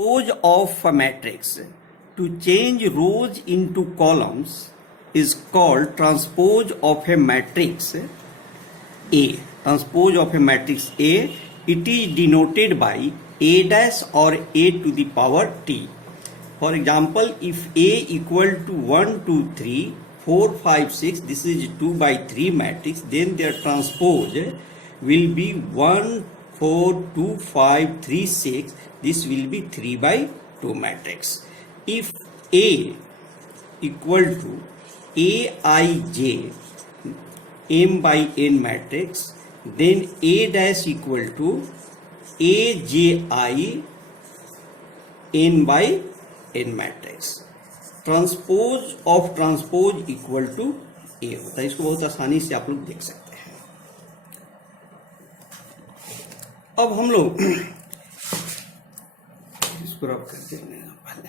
Transpose of a matrix to change rows into columns is called transpose of a matrix A. Transpose of a matrix A. It is denoted by A dash or A to the power T. For example, if A equal to 1, 2, 3, 4, 5, 6, this is 2 by 3 matrix, then their transpose will be 1, 4, 2, 5, 3, 6. This will be 3 by 2 matrix. If A equal to Aij m by n matrix, then A dash equal to Aji n by n matrix. Transpose of transpose equal to A होता है. इसको बहुत आसानी से आप लोग देख सकते हैं. अब हम लोग इसको रब करते हैं पहले.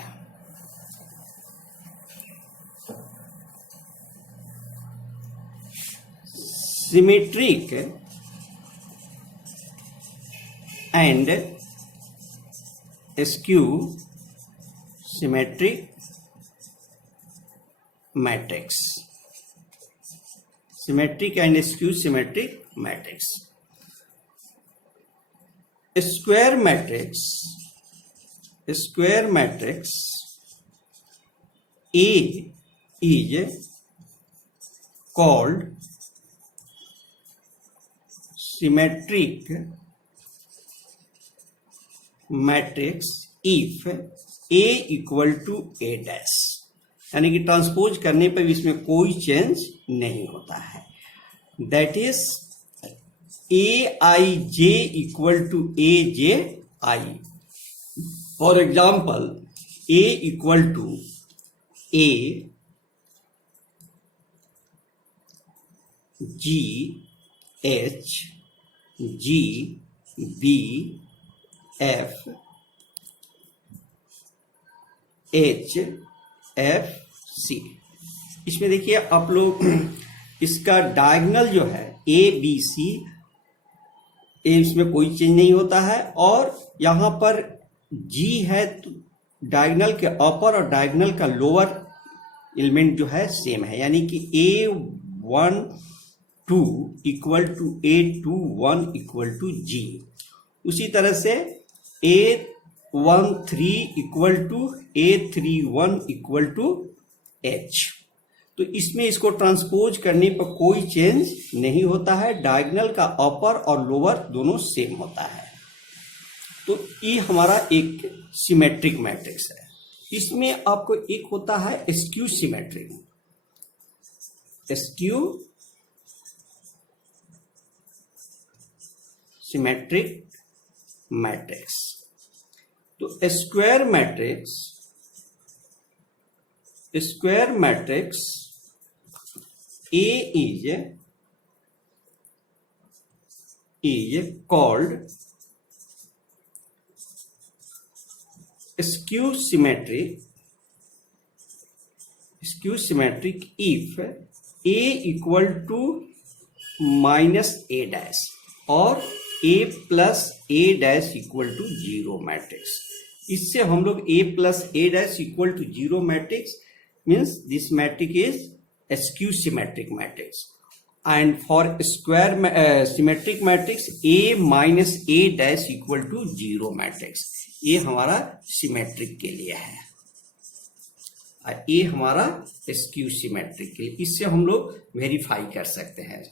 Symmetric and skew symmetric matrix. Symmetric and skew symmetric matrix. Square matrix A is called symmetric matrix if A equal to A dash. यानी कि ट्रांसपोज करने पर भी इसमें कोई चेंज नहीं होता है. That is Aij equal to Aj. For example, A equal to A G H G B F H F C. इसमें देखिए आप लोग इसका डायगोनल जो है A B C, इसमें कोई चेंज नहीं होता है. और यहां पर G है तो डायगोनल के अपर और डायगोनल का लोअर एलिमेंट जो है सेम है. यानी कि A1 2 equal to A2 1 equal to G. उसी तरह से A1 3 equal to A3 1 equal to H. तो इसमें इसको ट्रांसपोज करने पर कोई चेंज नहीं होता है. डायगोनल का अपर और लोअर दोनों सेम होता है. तो ये हमारा एक सिमेट्रिक मैट्रिक्स है. इसमें आपको एक होता है skew symmetric. Skew symmetric matrix. तो square matrix A is called skew symmetric if A equal to minus A dash or A plus A dash equal to 0 matrix. इससे हम लोग A plus A dash equal to 0 matrix means this matrix is a skew symmetric matrix. And for square symmetric matrix A minus A dash equal to 0 matrix. ये हमारा symmetric के लिए है और ये हमारा स्क्यू सिमेट्रिक के लिए. इससे हम लोग वेरीफाई कर सकते हैं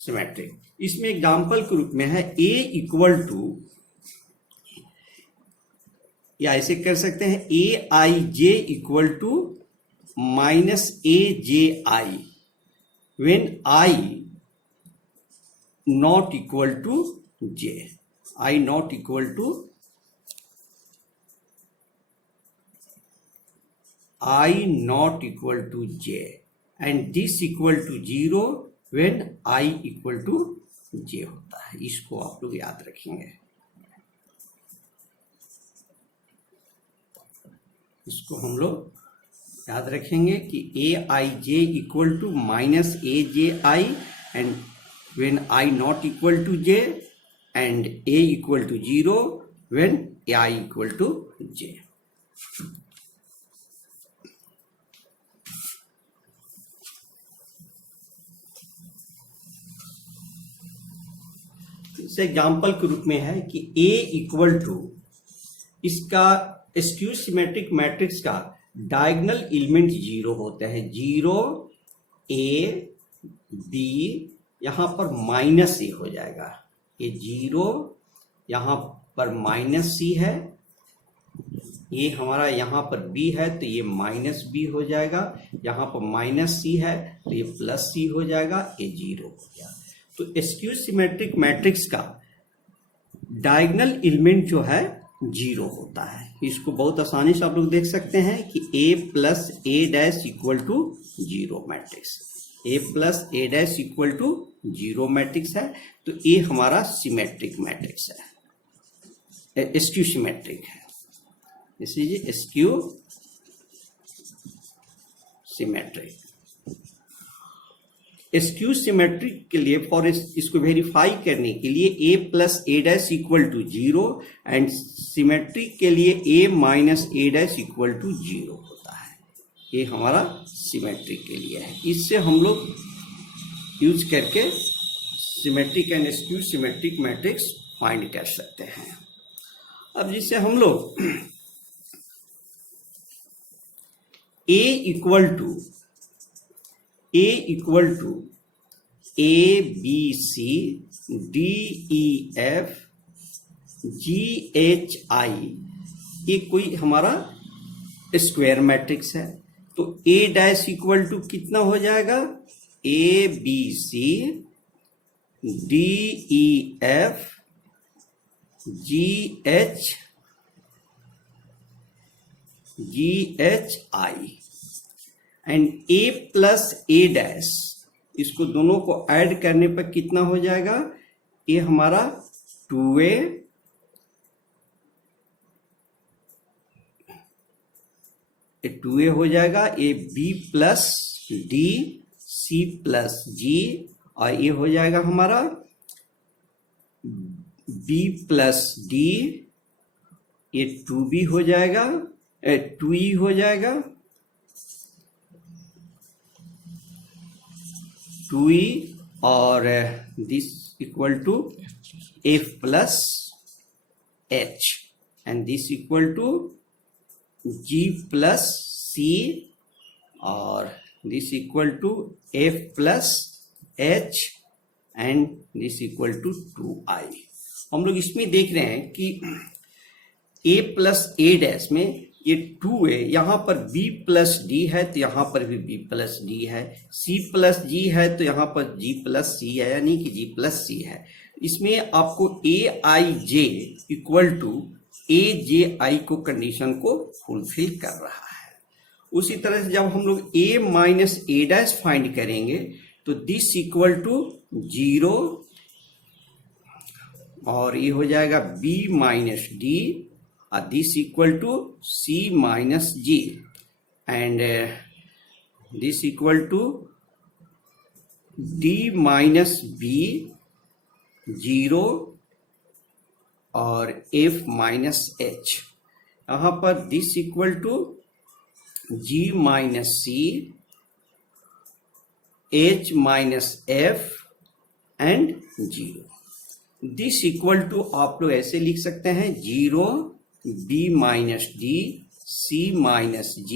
सिमेट्रिक. इसमें एग्जाम्पल के रूप में है A इक्वल टू, या ऐसे कर सकते हैं Aij equal to minus Aj when I not equal to J. I not equal to J and this equal to 0 when I equal to J होता है. इसको आप लोग याद रखेंगे. इसको हम लोग याद रखेंगे कि Aij equal to minus Aj and when I not equal to J and A equal to 0 when I equal to J. इस एग्जाम्पल के रूप में है कि A इक्वल टू इसका स्क्यू सिमेट्रिक मैट्रिक्स का डायगोनल एलिमेंट 0 होता है, 0 A B, यहां पर माइनस ए हो जाएगा, ये 0 यहां पर माइनस सी है, ये हमारा यहाँ पर B है तो ये माइनस B हो जाएगा, यहाँ पर माइनस C है तो ये प्लस C हो जाएगा, ये 0 हो गया। तो स्क्यू सिमेट्रिक मैट्रिक्स का डायगोनल एलिमेंट जो है 0 होता है। इसको बहुत आसानी से आप लोग देख सकते हैं कि A plus A dash equal to 0 matrix, A plus A dash equal to 0 matrix है। तो ये हमारा सिमेट्रिक मैट्रिक्स है, स्क्यू सिमेट्रिक है, इसलिए स्क्यू सिमेट्रिक। स्क्यू सिमेट्रिक के लिए फॉर इसको वेरीफाई करने के लिए A plus A dash equal to 0 and symmetric के लिए A minus A dash equal to 0 होता है। ये हमारा सिमेट्रिक के लिए है। इससे हम लोग यूज करके symmetric and skew symmetric matrix find कर सकते हैं। अब जिससे हम लोग A equal to A B C D E F G H I, ये कोई हमारा स्क्वायर मैट्रिक्स है। तो A डैश इक्वल टू कितना हो जाएगा, A B C D E F G H I and A plus A dash, इसको दोनों को ऐड करने पर कितना हो जाएगा, ये हमारा 2A हो जाएगा, ये B plus D C plus G, और ये हो जाएगा हमारा B प्लस D, ये 2B हो जाएगा, 2E हो जाएगा, 2E, और this equal to F plus H and this equal to G plus C, और this equal to F plus H and this equal to 2I। हम लोग इसमें देख रहे हैं कि A प्लस A डैश में ये 2A, यहाँ पर B प्लस D है तो यहाँ पर भी B प्लस D है, C प्लस G है तो यहाँ पर G प्लस C है, यानी कि G प्लस C है। इसमें आपको AIJ इक्वल टू AJI को कंडीशन को फुलफिल कर रहा है। उसी तरह से जब हम लोग A minus A dash find करेंगे तो दिस इक्वल टू 0, और ये हो जाएगा B minus D, this equal to C minus G, and this equal to D minus B 0 और F minus H। यहाँ पर this equal to G minus C, H minus F and 0। This equal to आप लोग ऐसे लिख सकते हैं 0 B minus D C minus G,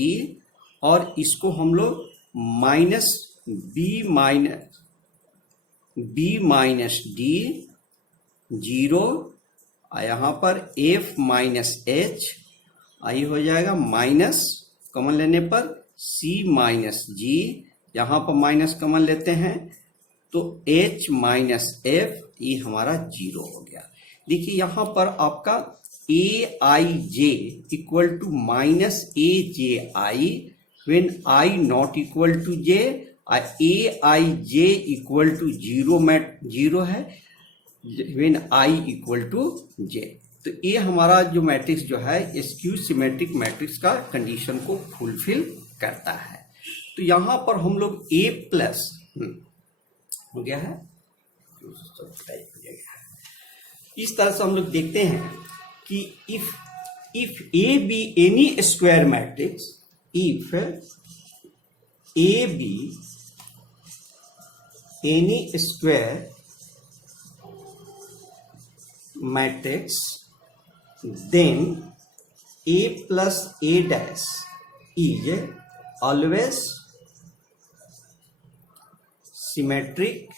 और इसको हम लोग माइनस B माइनस D 0, और यहाँ पर F माइनस H, आई हो जाएगा माइनस कॉमन लेने पर C माइनस G, यहाँ पर माइनस कॉमन लेते हैं तो H माइनस F, ये हमारा 0 हो गया। देखिए यहाँ पर आपका AIJ equal to minus AJI when I not equal to J, और AIJ इक्वल टू 0 है when I equal to J। तो ये हमारा जो मैट्रिक्स जो है स्क्यू सिमेट्रिक मैट्रिक्स का कंडीशन को फुलफिल करता है। तो यहाँ पर हम लोग A प्लस हो गया है, इस तरह से हम लोग देखते हैं कि if A be N E square matrix, if A be N E square matrix, then a plus a dash is always symmetric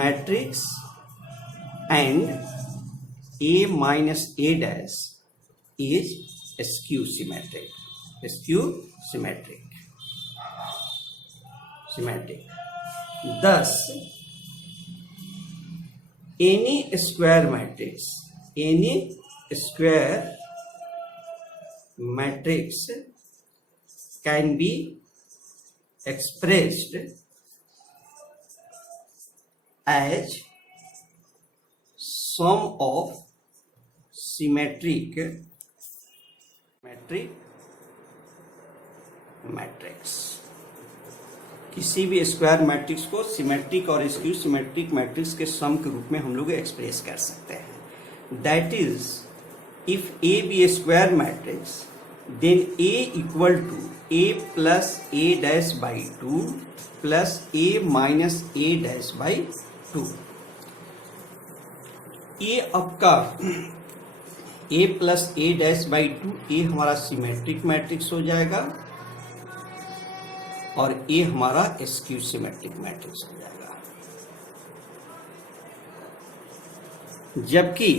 matrix and a minus a dash is skew symmetric. Thus any square matrix can be expressed as sum of symmetric matrix. किसी भी square matrix को symmetric और skew symmetric matrix के सम के रूप में हम लोग एक्सप्रेस कर सकते हैं। That is if A be a square matrix, then A equal to A plus A dash by 2 plus A minus A dash by 2। ये आपका A plus A dash by 2, A हमारा सिमेट्रिक मैट्रिक्स हो जाएगा और ए हमारा skew symmetric matrix हो जाएगा। जबकि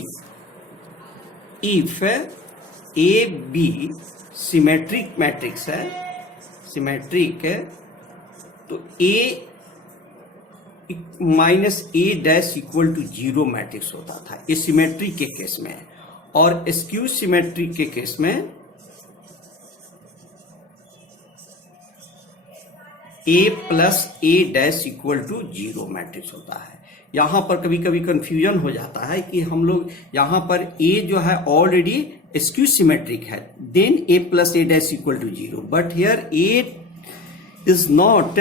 if A B symmetric matrix है, सिमेट्रिक है, तो A minus A dash equal to 0 matrix होता था, ये सिमेट्रिक के केस में। और स्क्यू सिमेट्रिक के केस में A plus A dash equal to 0 matrix होता है। यहां पर कभी कभी कंफ्यूजन हो जाता है कि हम लोग यहां पर ए जो है ऑलरेडी स्क्यू सिमेट्रिक है, then A plus A dash equal to 0, but here A is not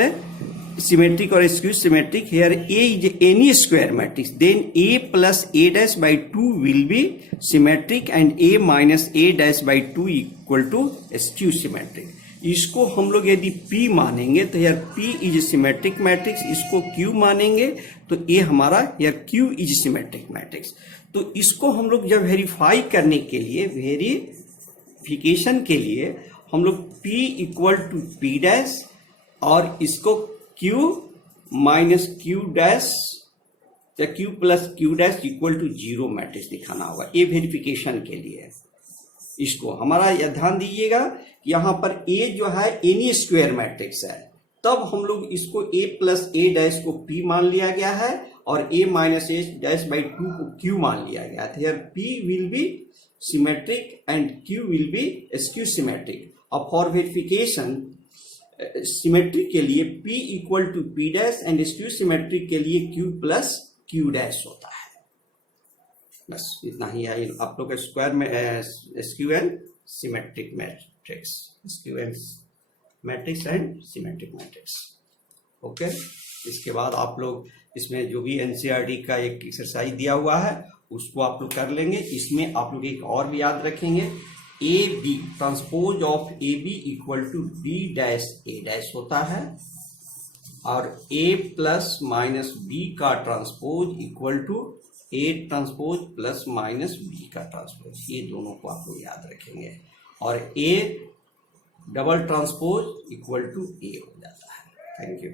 symmetric or skew symmetric. Here A is any square matrix, then A plus A dash by 2 will be symmetric and A minus A dash by 2 equal to skew symmetric. इसको हम लोग यदि P मानेंगे तो here P is symmetric matrix, इसको Q मानेंगे तो A हमारा here Q is symmetric matrix। तो इसको हम लोग जब वेरीफाई करने के लिए, वेरिफिकेशन के लिए हम लोग P equal to P dash और इसको Q माइनस Q डैश या Q plus Q dash equal to 0 matrix दिखाना होगा, ये वेरिफिकेशन के लिए। इसको हमारा यह ध्यान दीजिएगा कि यहाँ पर A जो है एनी स्क्वायर मैट्रिक्स है, तब हम लोग इसको A प्लस A डैश को P मान लिया गया है और A minus A dash by 2 को Q मान लिया गया है। Here P will be symmetric and Q will be skew symmetric। अब फॉर वेरिफिकेशन सिमेट्रिक के लिए P equal to P dash and skew symmetric के लिए Q प्लस Q डैश होता है। बस इतना ही है आप लोग स्क्वायर में skew and symmetric matrix, skew and matrix and symmetric matrix. Okay, इसके बाद आप लोग इसमें जो भी एनसीईआरटी का एक एक्सरसाइज दिया हुआ है उसको आप लोग कर लेंगे। इसमें आप लोग एक और भी याद रखेंगे, A B transpose of A B equal to B dash A dash होता है और ए प्लस माइनस बी का transpose equal to A transpose plus minus B का ट्रांसपोज, ये दोनों को आप लोग याद रखेंगे। और A double transpose equal to A हो जाता है। Thank you.